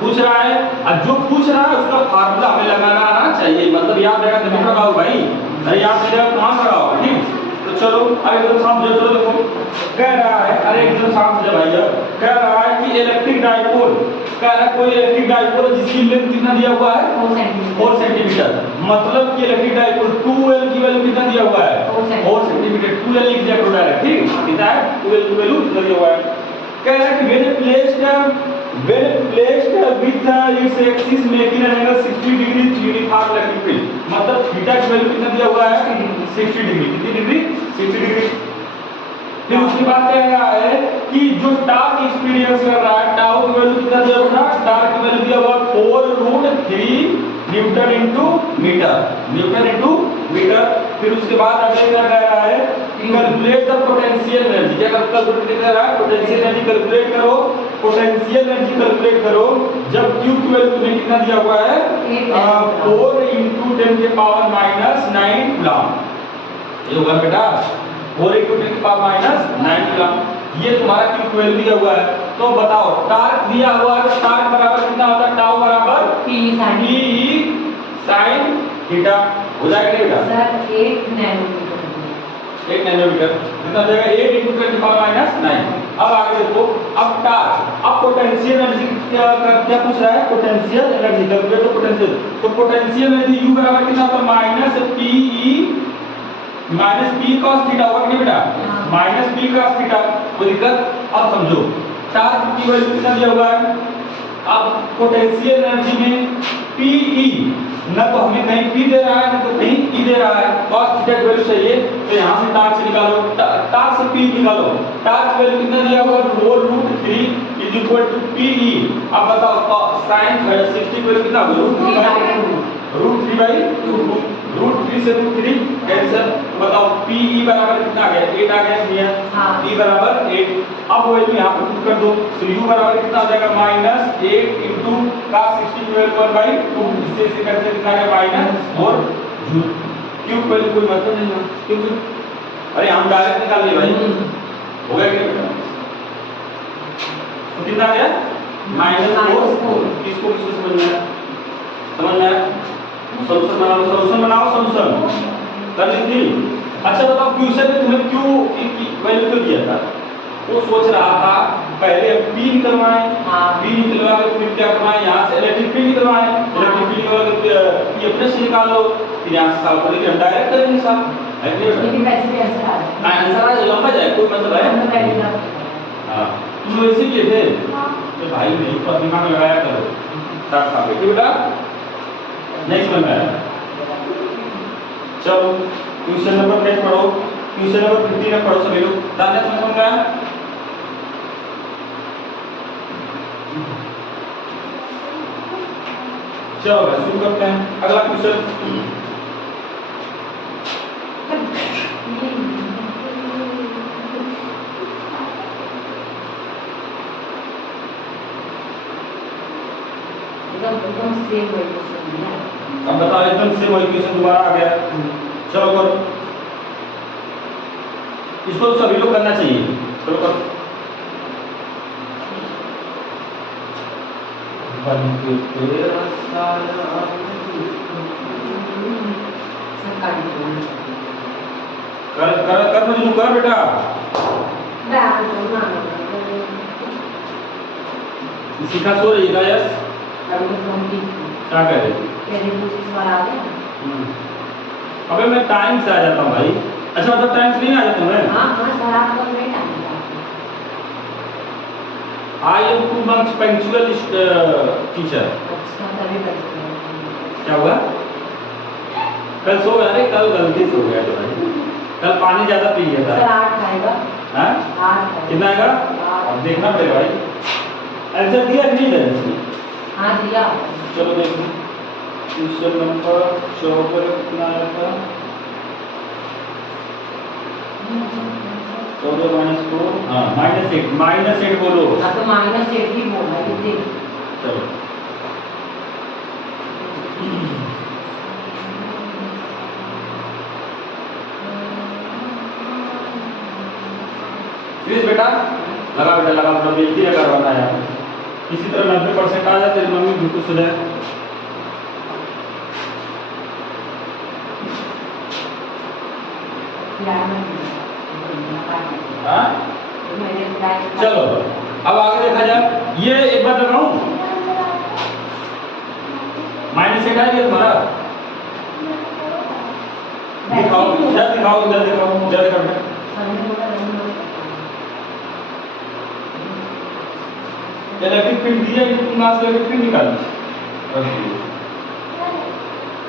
पूछ रहा है, और जो पूछ रहा है उसका फार्मूला हमें लगाना आना चाहिए, मतलब याद रहेगा तभी लगाओ भाई, अरे याद नहीं रहेगा कहाँ लगाओ, ठीक। तो चलो अब एकदम समझो, चलो देखो कह रहा है, अरे एकदम शांत से भाई, कह रहा है कि इलेक्ट्रिक डाइपोल, कह रहा है कोई इलेक्ट्रिक डाइपोल जिसकी लेंथ कितना दिया हुआ है 4 सेंटीमीटर, मतलब कि इलेक्ट्रिक डाइपोल 2L की वैल्यू कितना दिया हुआ है 4 सेंटीमीटर, 2L लिख दिया करो डायरेक्ट, ठीक, कितना है 2L की वैल्यू कितना दिया हुआ है। कह रहा है कि when placed with its axis making an angle 60 degree uniform electric field, मतलब थीटा की वैल्यू कितना दिया हुआ है 60 डिग्री, कितनी डिग्री 60 डिग्री। फिर उसके बाद कह रहा है कि जो टार्क एक्सपीरियंस कर रहा है, टाउ की वैल्यू कितना दिया हुआ है, टार्क की वैल्यू दिया हुआ 4√3 न्यूटन इनटू मीटर। फिर उसके बाद अगले क्या कह रहा है, कैलकुलेट द पोटेंशियल एनर्जी, क्या कैलकुलेट कर रहा है, पोटेंशियल एनर्जी कैलकुलेट करो, पोटेंशियल एनर्जी कैलकुलेट करो, जब Q की वैल्यू तुम्हें कितना दिया हुआ है 4 × 10⁻⁹ कूलम, ये होगा बेटा 4 × 10⁻⁹ कूलम, ये तुम्हारा Q की वैल्यू दिया हुआ है। तो बताओ टार्क दिया हुआ है, तो टार्क बराबर कितना होता है, टाउ बराबर P sin थीटा, हो जाएगा बेटा सर 1 नैनोमीटर, 1 नैनोमीटर कितना देगा 8 × 10⁻⁹। अब आगे देखो, अब टार्क, अब पोटेंशियल एनर्जी क्या पूछ रहा है, पोटेंशियल एनर्जी कैलकुलेट तो पोटेंशियल, तो पोटेंशियल एनर्जी U बराबर कितना होता है -P cos थीटा होगा कि बेटा, -P cos थीटा, कोई दिक्कत। अब समझो टार्क की वैल्यू कितना दिया हुआ है, अब पोटेंशियल एनर्जी में Pe ना तो हमें कहीं P दे रहा है ना तो कहीं E दे रहा है, cos थीटा की वैल्यू चाहिए, तो यहाँ से टार्क से निकालो, टार्क से P निकालो, टार्क की वैल्यू कितना दिया हुआ है 4√3 = Pe। अब बताओ sin 60 की वैल्यू कितना होगा, √3/2, √3 से √3 कैंसिल, बताओ Pe बराबर कितना आ गया 8 आ गया इसमें, E बराबर 8। अब वैल्यू यहाँ पर पुट कर दो, तो U बराबर कितना आ जाएगा -8 × cos 60 की वैल्यू 1/2, इससे कैंसिल कितना आ गया -4 जूल। Q की वैल्यू कोई मतलब नहीं है, क्योंकि अरे हम डायरेक्ट निकाल लिए भाई, हो गया क्या बेटा, तो कितना आ गया -4। किसको समझ में आया, समझ में आया, सॉल्यूशन बनाओ सॉल्यूशन कर ली थी। अच्छा बताओ क्वेश्चन में तुम्हें Q की वैल्यू क्यों दिया था, वो सोच रहा था पहले P निकलवाएं, P निकलवा के फिर क्या करवाएं, यहाँ से इलेक्ट्रिक फील्ड निकलवाएं, इलेक्ट्रिक फील्ड निकलवा के P अपने से निकाल लो, फिर यहाँ से सॉल्व करके हम डायरेक्ट करेंगे साहब, है कि नहीं बेटा, लेकिन वैसे भी आंसर आ जाए, आंसर आ लंबा जाए कोई मतलब है, हां तुम वैसे किए थे, तो भाई नहीं तो दिमाग लगाया करो साथ साथ बेटे, बेटा नहीं समझ में आया। चलो क्वेश्चन नंबर नेक्स्ट पढ़ो, क्वेश्चन नंबर 15 पढ़ो सभी लोग, दादा समझ में आया। चलो शुरू करते हैं अगला क्वेश्चन। अब बताओ एकदम से वही क्वेश्चन दोबारा आ गया, चलो करो, इसको तो सभी लोग करना चाहिए, चलो करो। कर कर कर मुझे कर बेटा, सीखा सो रही है यस, क्या कह रहे अबे मैं टाइम से आ जाता हूँ भाई, अच्छा मतलब टाइम से नहीं आ जाता मैं, I am 2 months punctual teacher. क्या हुआ, कल सो गया, अरे कल गलती से हो गया तो भाई, कल पानी ज्यादा पी लिया था। 8 आएगा, हाँ कितना आएगा, अब देखना पड़ेगा भाई, आंसर दिया नहीं है इसमें, हाँ दिया। चलो देखो क्वेश्चन नंबर 14 कितना आया था, 14 - 4 हाँ -8 बोलो, हाँ तो -8 ही बोलना है कितने, चलो प्लीज बेटा लगा बेटा लगा, बेटा बेइज्जती न करवाना है। इसी तरह 90% आ जाए, तेरी मम्मी बिल्कुल सो जाए। हाँ? चलो अब आगे देखा जाए, ये एक बार लगाऊं, -8 आएगा तुम्हारा, दिखाओ इधर, दिखाओ इधर, दिखाओ इधर, दिखाओ। इलेक्ट्रिक फील्ड दिया, इलेक्ट्रिक मास इलेक्ट्रिक फील्ड निकाल,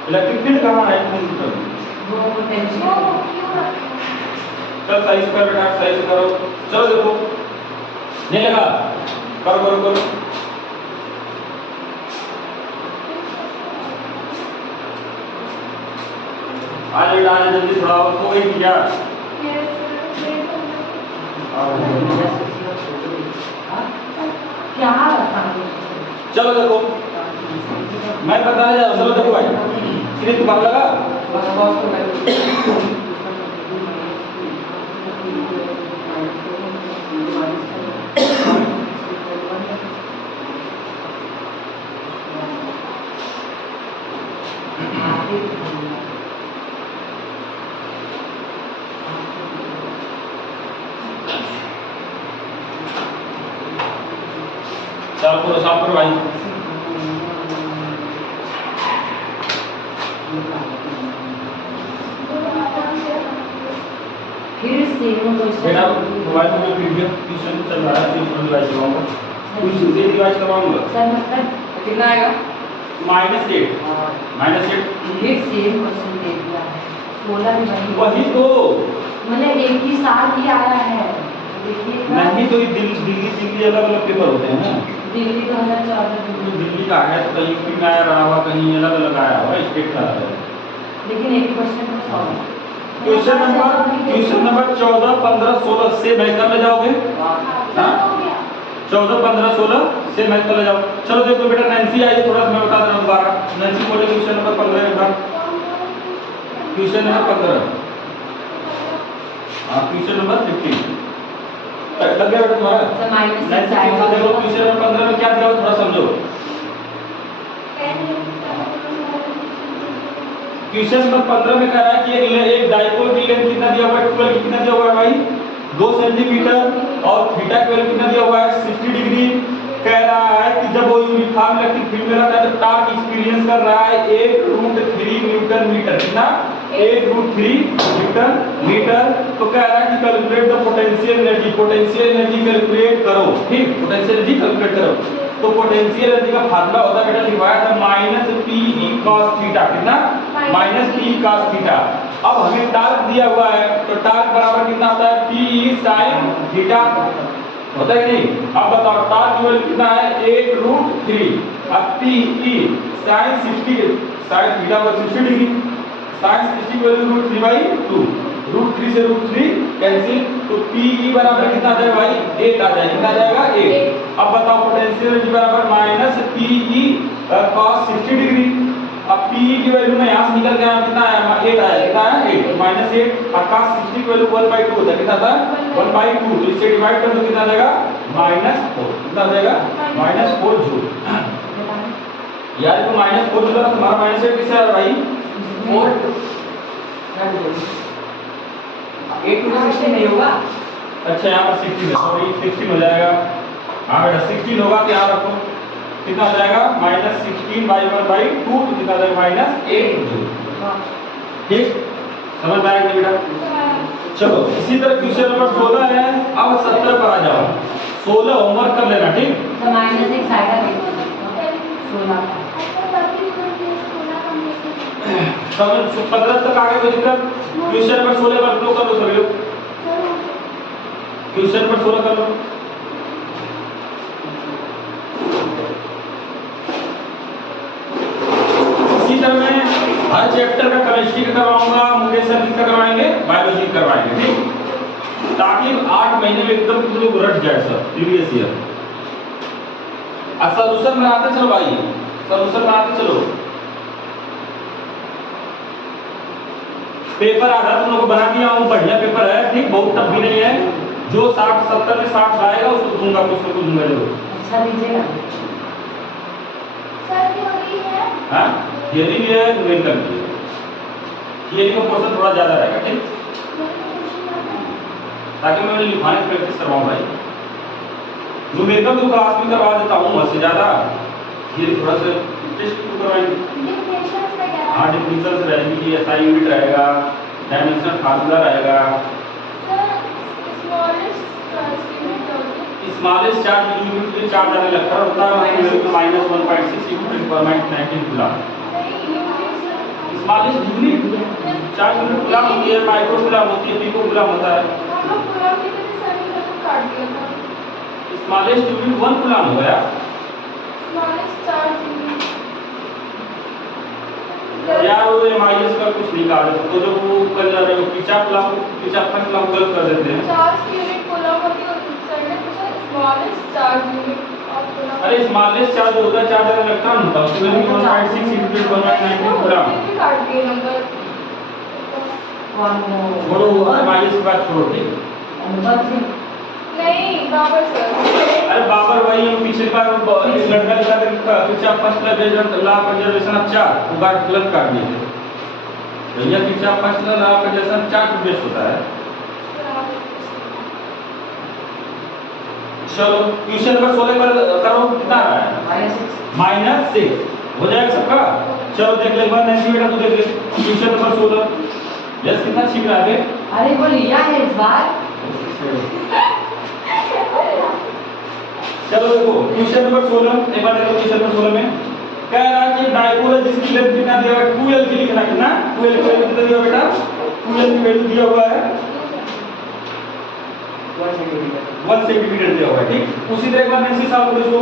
इलेक्ट्रिक फील्ड कहाँ है? वो पोटेंशियल चल साइज कर बेटा, साइज करो। चलो देखो, नहीं लगा, करो करो करो। आज बेटा आज जल्दी थोड़ा और, तो एक किया। क्या रखा है? चलो देखो, मैं बताने जा रहा हूँ, चलो देखो भाई, कितनी तुम्हारा लगा? चलो पूरा साफ करो भाई। फिर से बेटा मोबाइल में वीडियो ट्यूशन चल रहा है, ट्यूशन डिवाइस लगाऊंगा, ट्यूशन से डिवाइस करवाऊंगा। सर मतलब कितना आएगा? -8 -8 ये सेम क्वेश्चन दे दिया है, 16 भी वही वही तो, मतलब एक ही साथ ही आया है। देखिए नहीं तो ये दिल्ली अलग अलग पेपर होते हैं ना, दिल्ली 2014 तो दिल्ली का है तो कहीं यूपी में आया रहा हुआ, कहीं अलग अलग आया हुआ, स्टेट का है। लेकिन एक क्वेश्चन को सॉल्व क्वेश्चन नंबर 14 15 16 से मैच कर ले जाओगे। हाँ 14 15 16 से मैच कर ले जाओ। चलो देखो बेटा, नैन्सी आई, थोड़ा सा मैं बता रहा हूँ दोबारा। नैन्सी बोले क्वेश्चन नंबर 15 एक बार, क्वेश्चन नंबर 15, हाँ क्वेश्चन नंबर 15 लग गया बेटा तुम्हारा? देखो क्वेश्चन नंबर 15 में क्या दिया हो थोड़ा समझो। क्वेश्चन नंबर 15 में कह रहा है कि एक डाइपोल की लेंथ कितना दिया हुआ है, 12 कितना दिया हुआ है भाई 2 सेंटीमीटर, और थीटा की वैल्यू कितना दिया हुआ है 60 डिग्री। कह रहा है कि जब वो यूनिफॉर्म इलेक्ट्रिक फील्ड में रहता है तो टॉर्क एक्सपीरियंस कर रहा है 1√3 न्यूटन मीटर, कितना 1√3 न्यूटन मीटर। तो कह रहा है कि calculate the potential energy, potential energy calculate करो, ठीक, पोटेंशियल एनर्जी कैलकुलेट करो। तो पोटेंशियल एनर्जी का फार्मूला होता है बेटा, लिखवाया था -PE cos थीटा, कितना -PE cos थीटा। अब हमें टार्क दिया हुआ है तो टार्क बराबर कितना होता है PE sin थीटा, होता है कि नहीं? अब बताओ टार्क की वैल्यू कितना है 1√3, अब PE sin 60 sin थीटा पर 60 डिग्री, sin 60 की वैल्यू √3/2, √3 से √3 कैंसिल, तो PE बराबर कितना आ जाएगा भाई 8 आ जाएगा, कितना आ जाएगा 8। अब बताओ पोटेंशियल एनर्जी बराबर -PE cos 60 डिग्री। अब PE की वैल्यू में यहां से निकल गया कितना आया 8 आया, कितना आया 8 -8 और cos 60 की वैल्यू 1/2 होता है, कितना था 1/2, तो इससे डिवाइड कर दो कितना आ जाएगा -4, कितना आ जाएगा -4 जूल। यार तो -4 जूल तुम्हारा -8 किससे आ रहा भाई 4 8 to 16 नहीं होगा। अच्छा यहाँ पर 16 है, सॉरी 16 हो जाएगा। हाँ बेटा 16 होगा, क्या रखो कितना आ जाएगा -16/1/2, तो कितना आ जाएगा -8 जूल, ठीक समझ में आएगा बेटा। चलो इसी तरह क्वेश्चन नंबर 16 है, अब 17 पर आ जाओ। 16 होमवर्क कर लेना, ठीक। तो -1 आएगा 16 समझ 15 तक आगे कोई दिक्कत? क्वेश्चन नंबर 16 पर फ्लो कर लो सभी लोग, क्वेश्चन नंबर 16 कर लो। इसी तरह मैं हर चैप्टर का केमिस्ट्री का करवाऊंगा, मुकेश सर का करवाएंगे, बायोलॉजी का करवाएंगे, ठीक, ताकि 8 महीने में एकदम तुम लोग रट जाए सर प्रीवियस ईयर। अब सॉल्यूशन बनाते चलो भाई, सॉल्यूशन बनाते चलो। पेपर आधा तुम लोग को बना दिया हूँ, बढ़िया पेपर है, ठीक, बहुत टफ भी नहीं है, जो 60 70 में 60 लाएगा उसको दूंगा, कुछ ना कुछ दूंगा जरूर। अच्छा दीजिएगा। सर थ्योरी है। हाँ, थियरी भी है, न्यूमेरिकल भी है। थियरी का पोर्शन थोड़ा ज्यादा रहेगा, ठीक, ताकि मैं लिखवाने की प्रैक्टिस करवाऊँ भाई। न्यूमेरिकल तो क्लास में करवा देता हूँ, उससे ज्यादा थियरी थोड़ा सा टेस्ट तो करवाएंगे। डिफिनेशंस वगैरह। हाँ, डिफिनेशंस रहेगी, एसआई यूनिट रहेगा, डायमेंशनल फार्मूला रहेगा। सर स्मॉलेस्ट यूनिट होगी। स्मॉलेस्ट चार्ज यूनिट के चार्ज आने लगता है, होता है -1.6 × 10⁻19 कूलम। नहीं unit smallest unit charge unit coulomb होती है, माइक्रो कूलम होती है, पिको कूलम होता है। हम लोग पूरा के लिए सभी लोग काट दिया था। स्मॉलेस्ट यूनिट 1 कूलम हो गया। स्मॉलेस्ट चार्ज यूनिट यार वो एमआईएस का कुछ नहीं कहा तो जो वो कर रहे हो पिचाप फर्स्ट लॉ गलत कर देते हैं। चार्ज यूनिट कूलम होती है, सर ने पूछा smallest charge unit of coulomb. अरे स्मॉलेस्ट चार्ज होता है, चार्ज इलेक्ट्रॉन होता है, उसमें भी 1.6 × 10⁻19 कूलम। भी काट दिए नंबर। कौन वो? छोड़ो वो एमआईएस की बात छोड़ो, ठीक। अनुभव से नहीं बाबर सर। अरे बाबर वही हम पिछली बार इस लड़का लिखा पिचाप first law conservation of charge वो बात गलत कर दिए थे भैया। पिचाप first law conservation of charge based होता है। चलो क्वेश्चन नंबर 16 पर करो, कितना आ रहा है? -6 हो जाएगा सबका। चलो देख ले एक बार, नैन्सी बेटा तू देख ले क्वेश्चन नंबर 16 यस कितना छिप रहा है। अरे वो लिया है इस बार। चलो देखो क्वेश्चन नंबर 16 एक बार देखो क्वेश्चन नंबर 16 में कह रहा है कि डाइपोल है जिसकी लेंथ कितना दिया हुआ है 2l की लिखना कितना 2l की वैल्यू कितना दिया हुआ बेटा 2l की वैल्यू दिया हुआ है 1 सेंटीमीटर दिया हुआ है, ठीक। उसी तरह एक बार नैन्सी सॉल्व करो इसको,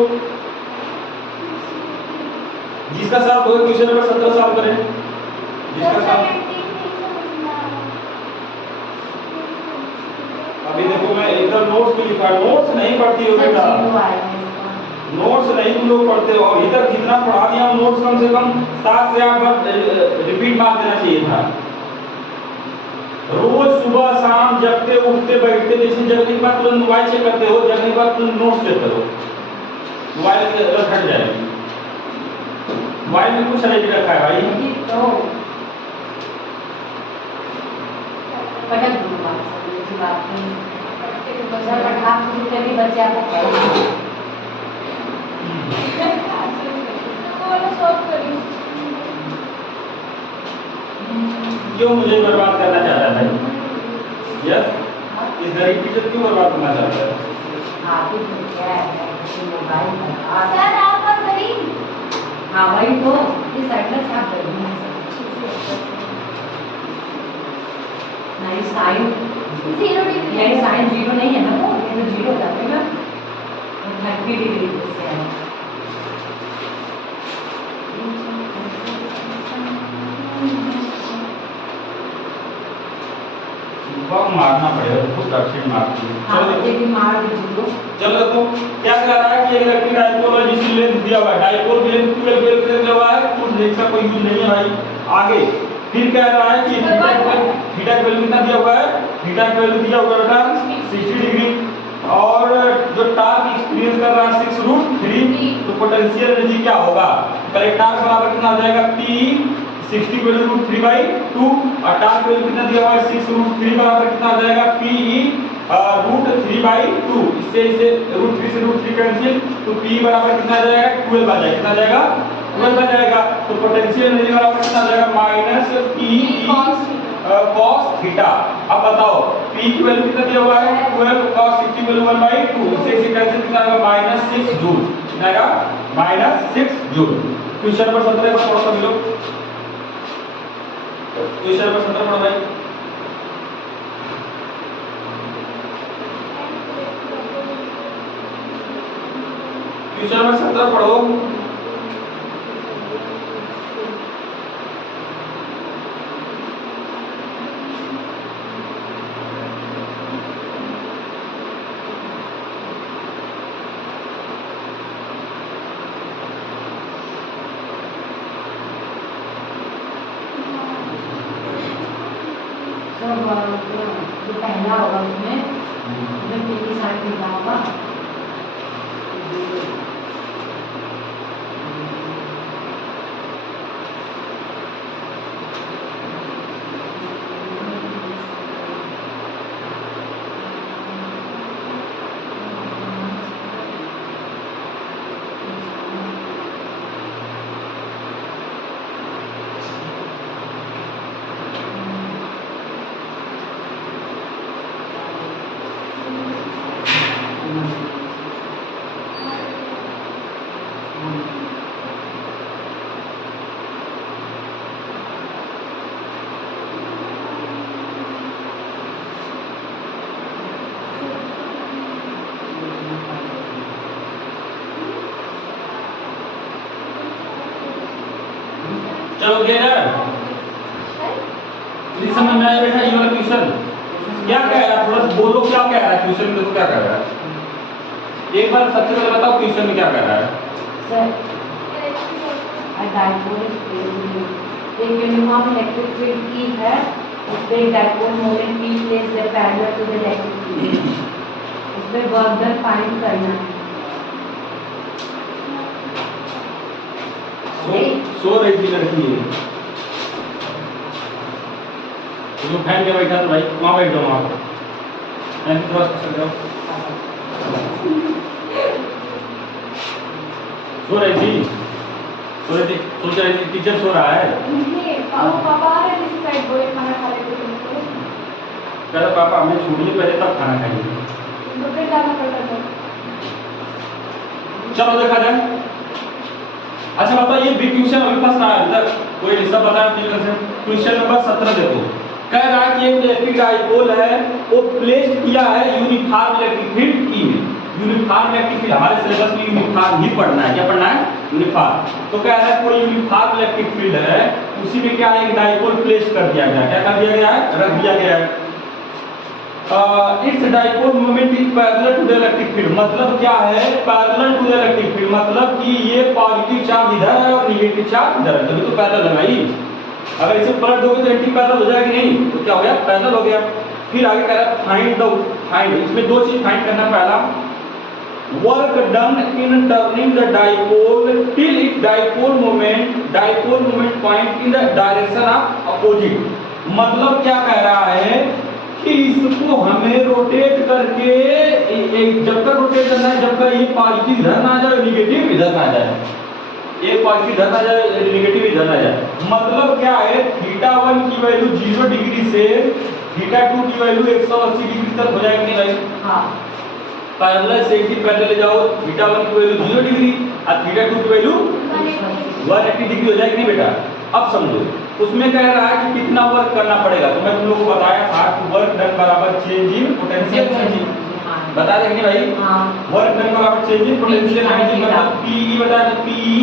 जिसका सॉल्व होगा क्वेश्चन नंबर 17 सॉल्व करें, जिसका सॉल्व। अभी देखो मैं एकदम नोट्स पे लिखा है, नोट्स नहीं पढ़ती हो बेटा, नोट्स नहीं तुम लोग पढ़ते हो। अभी तक जितना पढ़ा दिया हूं नोट्स कम से कम 7 से 8 बार रिपीट मार देना चाहिए था। रोज सुबह शाम जगते उठते बैठते, जैसे जगने के बाद तुरंत मोबाइल चेक करते हो, जगने के बाद तुरंत नोट्स चेक करो, मोबाइल की आदत हट जाएगी। मोबाइल में कुछ नहीं रखा है भाई, तो पटक दो बात नहीं। बच्चा पढ़ा तो भी बच्चे आपको पढ़ा क्यों मुझे बर्बाद करना चाहता है भाई? यस, इस गरीब टीचर क्यों बर्बाद करना चाहता है? आप ही तो क्या है मोबाइल सर आप और गरीब। हाँ वही तो इस एड्रेस आप गरीब नहीं साइन 0 डिग्री ये साइन 0 नहीं है ना, वो ये तो 0 हो जाते हैं ना, 30 डिग्री से है। सुबह मारना पड़ेगा, बहुत अच्छे मारती है। हाँ चलो बच्चे भी मार दीजिए। चलो देखो क्या कह रहा है कि एक इलेक्ट्रिक डाइपोल है जिसकी लेंथ दिया हुआ है, डाइपोल की लेंथ 12 दिया हुआ है, कुछ लेंथ का कोई यूज नहीं है भाई। आगे फिर कह रहा है कि थीटा की वैल्यू कितना दिया हुआ है, थीटा की वैल्यू दिया हुआ है बेटा 60 डिग्री, और जो टार्क एक्सपीरियंस कर रहा है 6√3, तो पोटेंशियल एनर्जी क्या होगा, करेक्ट टार्क बराबर कितना हो जाएगा P 60 वैल्यू √3/2, और टार्क वैल्यू कितना दिया हुआ है 6√3 बराबर कितना हो जाएगा P √3/2। इससे √3 से √3 कैंसिल, तो P बराबर कितना आ जाएगा 12 आ जाएगा, कितना आ जाएगा 12 आ जाएगा। तो पोटेंशियल एनर्जी बराबर कितना आ जाएगा -P cos थीटा। अब बताओ P की वैल्यू कितना दिया हुआ है 12 cos 60 वैल्यू 1/2, इससे कैंसिल कितना आएगा -6 जूल, कितना आएगा -6 जूल। क्वेश्चन नंबर 17 पर थोड़ा सा मिलो, क्वेश्चन नंबर 17 पढ़ो भाई। क्वेश्चन नंबर 17 पढ़ो। जो पहला होगा उसमें इसमें पीली साइड लिखा होगा। चलो क्लियर? इस समझ में आया बेटा ये वाला क्वेश्चन क्या कह रहा है? थोड़ा सा बोलो क्या कह रहा है क्वेश्चन में, देखो क्या कह रहा है। एक बार सबसे पहले बताओ क्वेश्चन में क्या कह रहा है। Sir a dipole is placed एक यूनिफॉर्म इलेक्ट्रिक फील्ड की है, उस पे एक डाइपोल मोमेंट P प्लेस है parallel to the electric field, उस पे वर्क डन फाइंड करना है। सो रही थी लड़की है तो फैन के बैठा तो भाई वहाँ बैठ जाओ, वहाँ पर थोड़ा सा जाओ। सो रही थी सोच रही थी टीचर सो रहा है। नहीं, पापा आ रहे थे इस साइड, वो खाना खा रहे थे तुमको। कह रहा पापा हमें छूटिए पहले तब खाना खाएंगे। तो फिर जाना पड़ता था। चलो देखा जाए। अच्छा बताओ ये बी क्वेश्चन अभी फंस रहा है इधर कोई सब बताया क्वेश्चन नंबर 17 देखो। कह रहा है कि एक इलेक्ट्रिक डाइपोल है वो प्लेस किया है यूनिफॉर्म इलेक्ट्रिक फील्ड की में। यूनिफॉर्म इलेक्ट्रिक फील्ड हमारे सिलेबस में यूनिफॉर्म ही पढ़ना है, क्या पढ़ना है? यूनिफॉर्म। तो कह रहा है कोई यूनिफॉर्म इलेक्ट्रिक फील्ड है उसी में क्या है एक डाइपोल प्लेस कर दिया गया है। क्या कर दिया गया है? रख दिया गया है। Its dipole moment is parallel to the electric field. मतलब क्या है? Parallel to the electric field मतलब कि ये पॉजिटिव चार्ज इधर है और नेगेटिव चार्ज इधर है, तभी तो पैरेलल है भाई। अगर इसे पलट दोगे तो एंटी पैरेलल हो जाएगी नहीं, तो क्या हो गया? पैरेलल हो गया। फिर आगे कह रहा है फाइंड इसमें दो चीज फाइंड करना। पहला work done in turning the dipole till it dipole moment point in the direction of opposite. मतलब क्या कह रहा है कि इसको हमें रोटेट करके जब तक रोटेट करना है जब तक ये पॉजिटिव इधर ना आ जाए नेगेटिव इधर ना आ जाए, एक पॉजिटिव इधर ना जाए नेगेटिव इधर ना जाए। मतलब क्या है? θ1 की वैल्यू 0 डिग्री से θ2 की वैल्यू 180 डिग्री तक हो जाएगी भाई। हाँ पैरेलल से एंटी पैरेलल ले जाओ, θ1 की वैल्यू 0 डिग्री और θ2 की वैल्यू 180 डिग्री हो जाएगी नहीं बेटा? अब समझो उसमें कह रहा है कि कितना वर्क करना पड़ेगा। तो मैं तुम लोगों को बताया था कि वर्क डन बराबर चेंज इन पोटेंशियल चेंजिंग, बता देंगे भाई। वर्क डन बराबर चेंज इन पोटेंशियल चेंजिंग मतलब PE बता दो, PE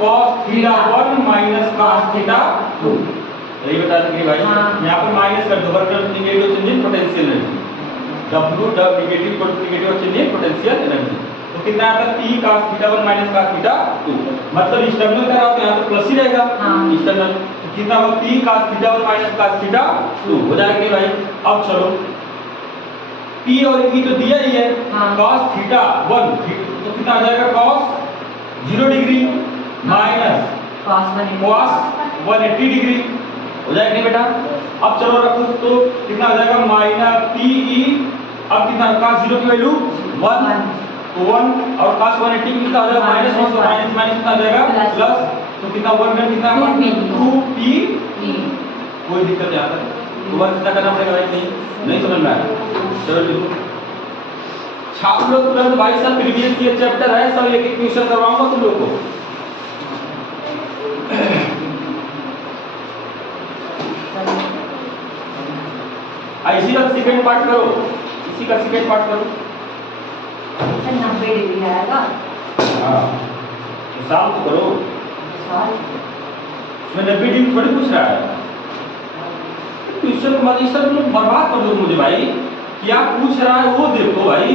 cos θ1 माइनस cos θ2, यही बता देंगे भाई। यहाँ पर माइनस कर दो, work done negative change in potential energy, W negative change in potential energy. तो कितना आता है? P cos θ1 माइनस cos θ2, मतलब एक्सटर्नल करा तो यहाँ तो प्लस ही रहेगा एक्सटर्नल। कितना हो? P cos θ1 माइनस cos θ2 हो जाएगा नहीं भाई? अब चलो P और E तो दिया ही है, cos θ1 तो कितना आ जाएगा? cos 0 degree minus cos 180 degree हो जाएगा नहीं बेटा? अब चलो रखो तो कितना आ जाएगा? माइनस PE, अब कितना cos 0 की वैल्यू 1 तो 1 और cos 180 कितना हो जाएगा? माइनस 1 तो माइनस माइनस कितना आ जाएगा? प्लस। तो कितना 1 में कितना 2P, कोई दिक्कत नहीं आता है। तो 1 कितना करना पड़ेगा भाई? नहीं समझ में आया? चलो लिखो छात्र लोग तुरंत भाई सब प्रीवियस ईयर चैप्टर है, सब एक एक क्वेश्चन करवाऊंगा तुम लोग को। इसी का सेकंड पार्ट करो, इसी का सेकंड पार्ट करो। 90 डिग्री आएगा। हाँ सॉल्व करो, इसमें 90 डिग्री थोड़ी पूछ रहा है। क्वेश्चन को मत सब लोग बर्बाद कर दो मुझे भाई, क्या पूछ रहा है वो देखो भाई।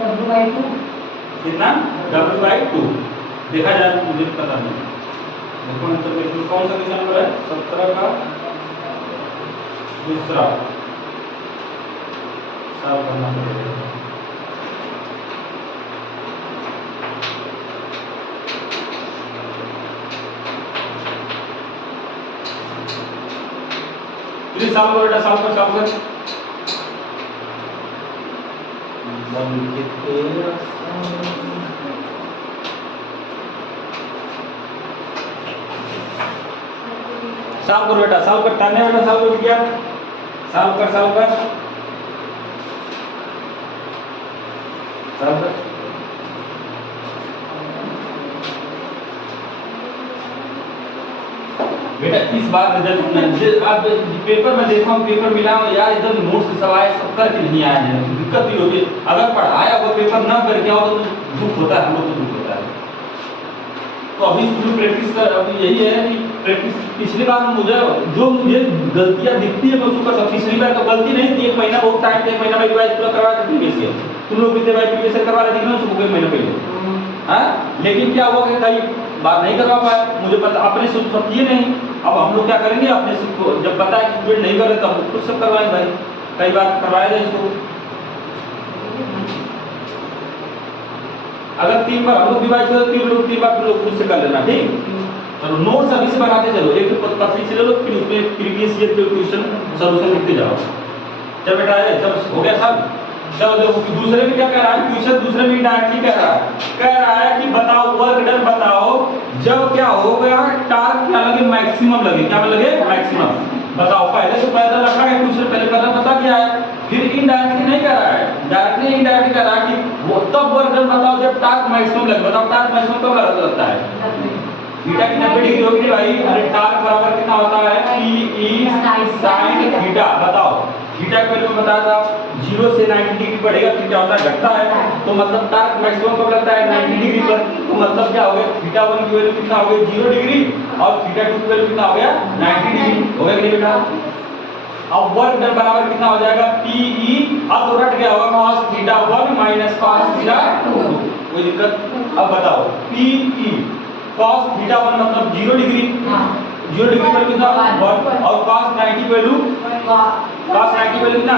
W/2 कितना W/2 देखा जाए तो मुझे पता नहीं। देखो आंसर देखो कौन सा क्वेश्चन नंबर है 17 का दूसरा सॉल्व करना पड़ेगा। प्लीज सॉल्व करो बेटा, सॉल्व कर सॉल्व करो बेटा, सॉल्व कर ताने बेटा, सॉल्व कर क्या, सॉल्व कर सॉल्व कर बेटा। इस बार रिजल्ट आप पेपर में देखा हूँ, पेपर मिला हूँ यार, एकदम नोट्स के सवाल सब करके नहीं आए हैं, दिक्कत ही होगी। अगर पढ़ाया हुआ पेपर ना करके आओ तो दुख होता है, हम लोग को दुख होता है। तो अभी शुरू प्रैक्टिस कर, अभी यही है कि प्रैक्टिस। पिछली बार मुझे जो गलतियां दिखती है मैं उसको कर सकता। पिछली बार तो गलती नहीं थी, एक महीना बहुत टाइम था, एक महीना में रिवाइज पूरा करवा था प्रीवियस ईयर। तुम लोग भी प्रीवियस ईयर करवा रहे थे ना उसको एक महीना पहले, हाँ। लेकिन क्या हुआ कि कई बार नहीं करवा पाए, मुझे पता अपने से सब किए नहीं। अब हम लोग क्या करेंगे, अपने से जब पता है कि स्टूडेंट नहीं कर रहे तब खुद सब करवाएं भाई। कई बार करवाया जाए इसको, अगर 3 बार हम लोग रिवाइज करें, 3 बार तुम लोग खुद से कर लेना, ठीक। चलो नोट्स अभी से बनाते चलो, एक तो पतली से ले लो, फिर उसमें प्रीवियस ईयर के क्वेश्चन सॉल्यूशन लिखते जाओ। चल बेटा है, सब हो गया सब। चलो देखो दूसरे में क्या कह रहा है क्वेश्चन, दूसरे में डायरेक्टली कह रहा है कि बताओ वर्क डन बताओ जब क्या हो गया टार्क क्या लगे, मैक्सिमम लगे, क्या लगे मैक्सिमम। बताओ पहले तो पैदा रखा है क्वेश्चन, पहले पता पता क्या है, फिर इनडायरेक्टली नहीं कह रहा है, डायरेक्टली इनडायरेक्टली कह रहा है कि वो तब वर्क डन बताओ जब टार्क मैक्सिमम लगे। बताओ टार्क मैक्सिमम कब लगता है, थीटा की 90 डिग्री होगी भाई। अरे टार्क बराबर कितना होता है P sin थीटा। बताओ थीटा के वैल्यू में बताया था 0 से 90 डिग्री बढ़ेगा तो क्या होता है, घटता है। तो मतलब टार्क मैक्सिमम कब लगता है 90 डिग्री पर। तो मतलब क्या हो गया, थीटा 1 की वैल्यू कितना हो गया 0 डिग्री और थीटा 2 की वैल्यू कितना हो गया 90 डिग्री। हो गया कि नहीं बेटा। अब वर्क डन बराबर कितना हो जाएगा PE, अब तो रट गया होगा cos theta 1 minus cos theta 2। कोई दिक्कत। अब बताओ PE cos थीटा 1 मतलब 0 डिग्री, 0 डिग्री पर कितना 1 और cos 90 वैल्यू cos 90 वैल्यू कितना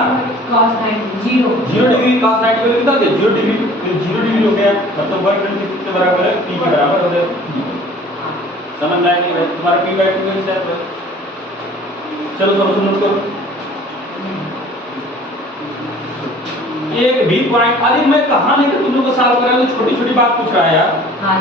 cos 90 0 डिग्री cos 90 वैल्यू कितना 0 डिग्री। तो 0 डिग्री हो गया मतलब वर्क डन किसके बराबर है P के बराबर हो गया। समझ में आया कि भाई तुम्हारा P/2 है हिसाब। चलो सॉल्यूशन नोट करो। एक भी पॉइंट, अरे मैं कहां नहीं कि तुम लोग को सॉल्व करा तो छोटी छोटी बात पूछ रहा है यार। हां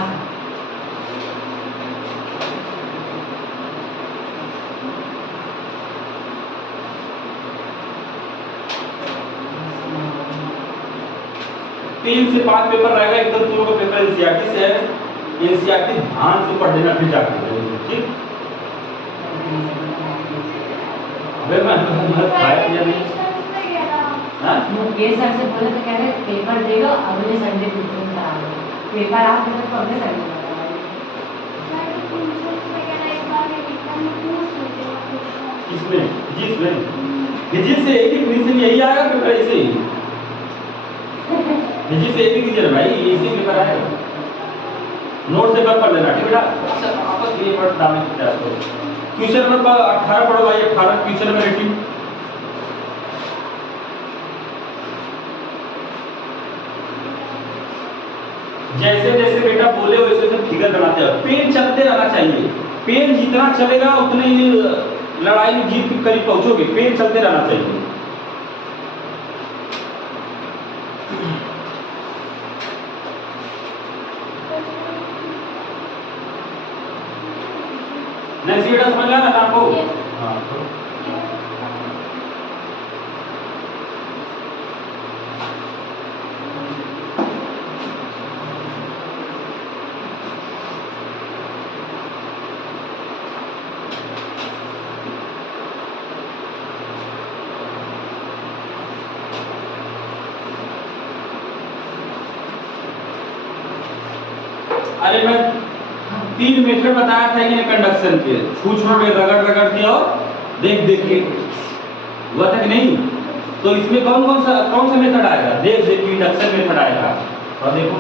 3 से 5 पेपर रहेगा, एकदम तुम लोग का पेपर एनसीईआरटी से है। एनसीईआरटी ध्यान से पढ़ लेना फिर जाकर, ठीक। अबे मैं खाया पिया नहीं। हां ये सर से बोले तो कह रहे पेपर देगा अगले संडे ट्यूशन करा लो। पेपर आप देते तो अगले संडे करा लो। किसमें जिसमें फिजिक्स से एक ही क्वेश्चन यही आएगा पेपर ऐसे ही। फिजिक्स से एक ही कीजिए भाई, इसी पेपर आएगा। नोट से पढ़ लेना, ठीक बेटा। अच्छा आपस ये पढ़ दाम में क्या करो। क्वेश्चन नंबर 18 पढ़ो भाई, 18 क्वेश्चन नंबर 18। जैसे जैसे बेटा बोले वैसे वैसे फिगर बनाते हैं। पेन चलते रहना चाहिए, पेन जितना चलेगा उतने ही लड़ाई में जीत के करीब पहुंचोगे। पेन चलते रहना चाहिए। नैन्सी बेटा समझ में आया ना आपको? हाँ तो अरे मैं 3 मेथड बताया था कि कंडक्शन के, छू छू के रगड़ रगड़ के और देख देख के, हुआ था कि नहीं? तो इसमें कौन सा मेथड आएगा? देख इंडक्शन मेथड आएगा। और देखो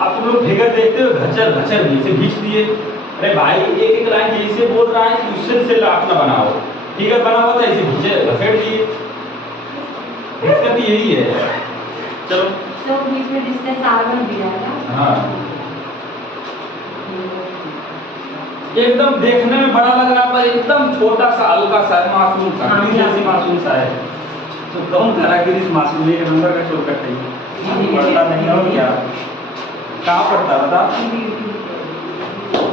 अब तुम लोग फिगर देखते हो, घचर नीचे खींच दिए। अरे भाई एक लाइन जैसे बोल रहा है कि उससे से अपना बनाओ, फिगर बना हुआ था ऐसे खींचे घसेट दिए। दिक्कत यही है। चलो तो बीच में डिस्टेंस r1 दिया है ना। हाँ, एकदम देखने में बड़ा लग रहा था, एकदम छोटा सा हल्का सा है, मासूम सा, हाँ, जैसे मासूम सा है। तो कौन करा कि इस मासूम एक नंबर का शॉर्टकट है, पढ़ता नहीं और क्या? कहाँ पढ़ता बता?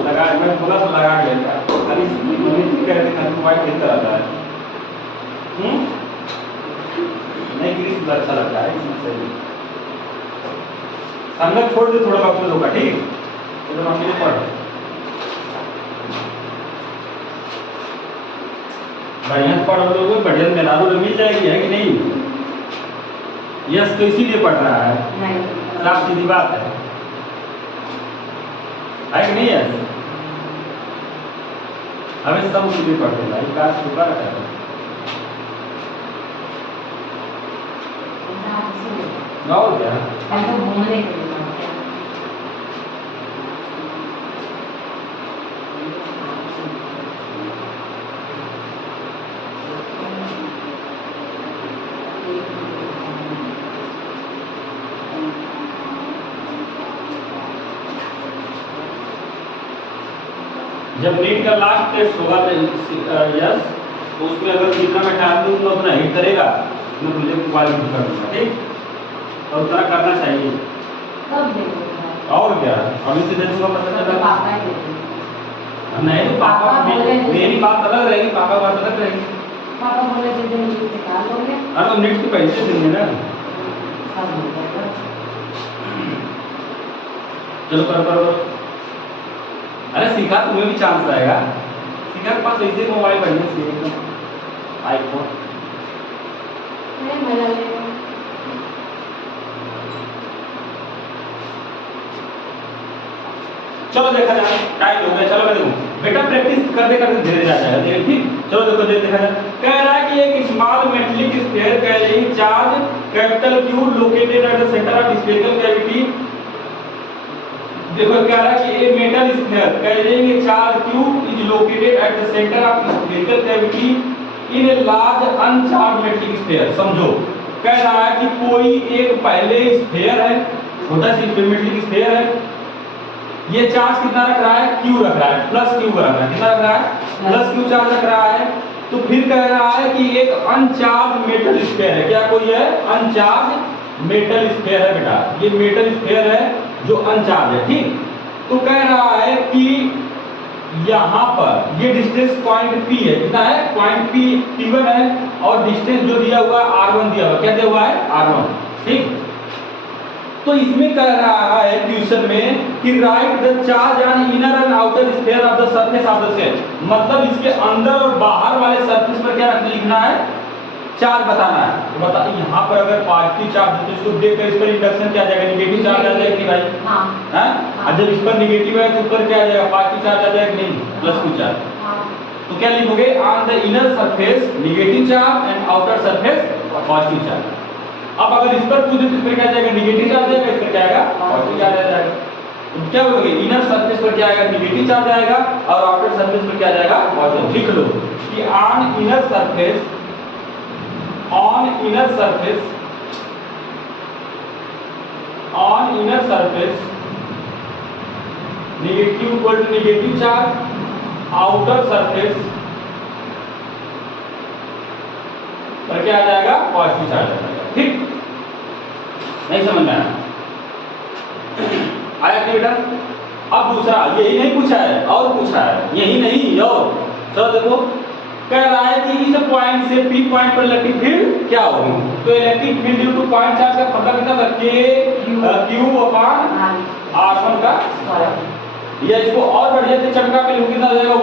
लगा मैं बोला तो लगा गया, खाली मम्मी कह रही थी मोबाइल खेलता रहता है। नहीं ग्रीस अच्छा लगता है इसमें सही। संगत छोड़ दे थोड़ा बहुत लोग का, ठीक? तो अकेले पढ़ बढ़िया पढ़ लोगे, बढ़िया मेरा मिल जाएगी, है कि नहीं? यस, तो इसीलिए पढ़ रहा है, साफ सीधी बात है कि नहीं है? हमें सब इसीलिए पढ़ते हैं, एक बात छुपा रहता है। और क्या हमको घूमने के लिए जब नीट का लास्ट टेस्ट होगा यस, तो उसमें अगर जितना मैं टाइम दूंगा उतना हिट करेगा, मैं मुझे क्वालिफाई कर दूंगा, ठीक? और उतना करना चाहिए। कब देखोगे? और क्या, अभी से दे दूंगा, पता चला। पापा ही देते। नहीं तो पापा मेरी बात अलग रहेगी, पापा बात अलग रहेगी। पापा बोले थे दिन नीट निकाल लोगे। हाँ तो नीट के पैसे देंगे ना। सब हो जाएगा। चलो करो। अरे सीखा, तुम्हें भी चांस आएगा। सीखा के पास ऐसे मोबाइल बढ़िया से एकदम आईफोन। नहीं मजा लेगा। चलो देखा जाए, टाइम हो गया, चलो मैं देखूं बेटा, प्रैक्टिस करते करते धीरे जा जाएगा, ठीक? चलो देखो देखा जाए, कह रहा है कि एक small metallic sphere carrying charge capital Q located at the centre of spherical cavity. देखो क्या रहा है कि a metal sphere carrying a charge Q is located at the center of spherical cavity in a large uncharged metallic sphere। समझो, कह रहा है कि कोई एक पहले स्फीयर है, छोटा सी मेटेलिक स्फीयर है, ये चार्ज कितना रख रहा है? Q रख रहा है, प्लस Q रख रहा है। कितना रख रहा है? प्लस Q चार्ज रख रहा है। तो फिर कह रहा है कि एक अनचार्ज मेटल स्फीयर है। क्या कोई है? अनचार्ज मेटल स्फीयर है बेटा, ये मेटल स्फीयर है जो अनचार्ज है, ठीक? तो कह रहा है कि यहाँ पर ये डिस्टेंस पॉइंट P है, कितना है? पॉइंट P1 है, और डिस्टेंस जो दिया हुआ R1 दिया हुआ, क्या दिया हुआ है? R1, ठीक? तो इसमें कह रहा है क्वेश्चन में कि write the charge on inner and outer sphere of the surface of the cell. मतलब इसके अंदर और बाहर वाले सरफेस पर क्या लिखना है? चार्ज बताना है। तो बता, यहाँ पर अगर पॉजिटिव चार्ज है तो इसको देखकर इस पर इंडक्शन क्या आ जाएगा? नेगेटिव चार्ज आ जाएगा कि भाई? हाँ। हैं? और जब इस पर नेगेटिव है तो ऊपर क्या आ जाएगा? पॉजिटिव चार्ज आ जाएगा नहीं? Plus Q charge. हाँ। तो क्या लिखोगे? On the inner surface negative charge and outer surface positive charge. अब अगर इस पर पूछे तो इस पर क्या आ जाएगा? नेगेटिव चार्ज आएगा, इस पर क्या आएगा? पॉजिटिव चार्ज आ जाएगा। तो क्या बोलोगे? इनर सरफेस पर क्या आएगा? नेगेटिव चार्ज आएगा, और आउटर सरफेस पर क्या आ जाएगा? पॉजिटिव। लिख लो कि on inner surface negative equal to negative charge, outer surface पर क्या आ जाएगा? पॉजिटिव चार्ज आ जाएगा, ठीक? नहीं समझ में आया कि बेटा? अब दूसरा, यही नहीं पूछा है और पूछा है, यही नहीं और चलो देखो, कह रहा है कि इस पॉइंट से P पॉइंट पर इलेक्ट्रिक फील्ड क्या होगी? तो electric field due two point charge का फॉर्मूला कितना था? Q/R1 का स्क्वायर। या इसको और बढ़िया से चमका के लिखो, कितना हो जाएगा?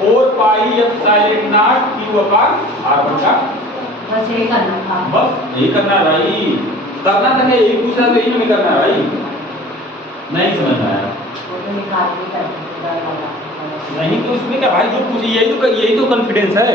1/4 पाई एप्सिलॉन Q/R1 का। बस यही करना था। बस यही करना है भाई, करना था क्या? यही पूछ रहा था, यही नहीं करना है भाई। नहीं समझ में आया? वो तो निकाल के करते हैं। नहीं तो इसमें क्या भाई, जो पूछे यही तो कॉन्फिडेंस है।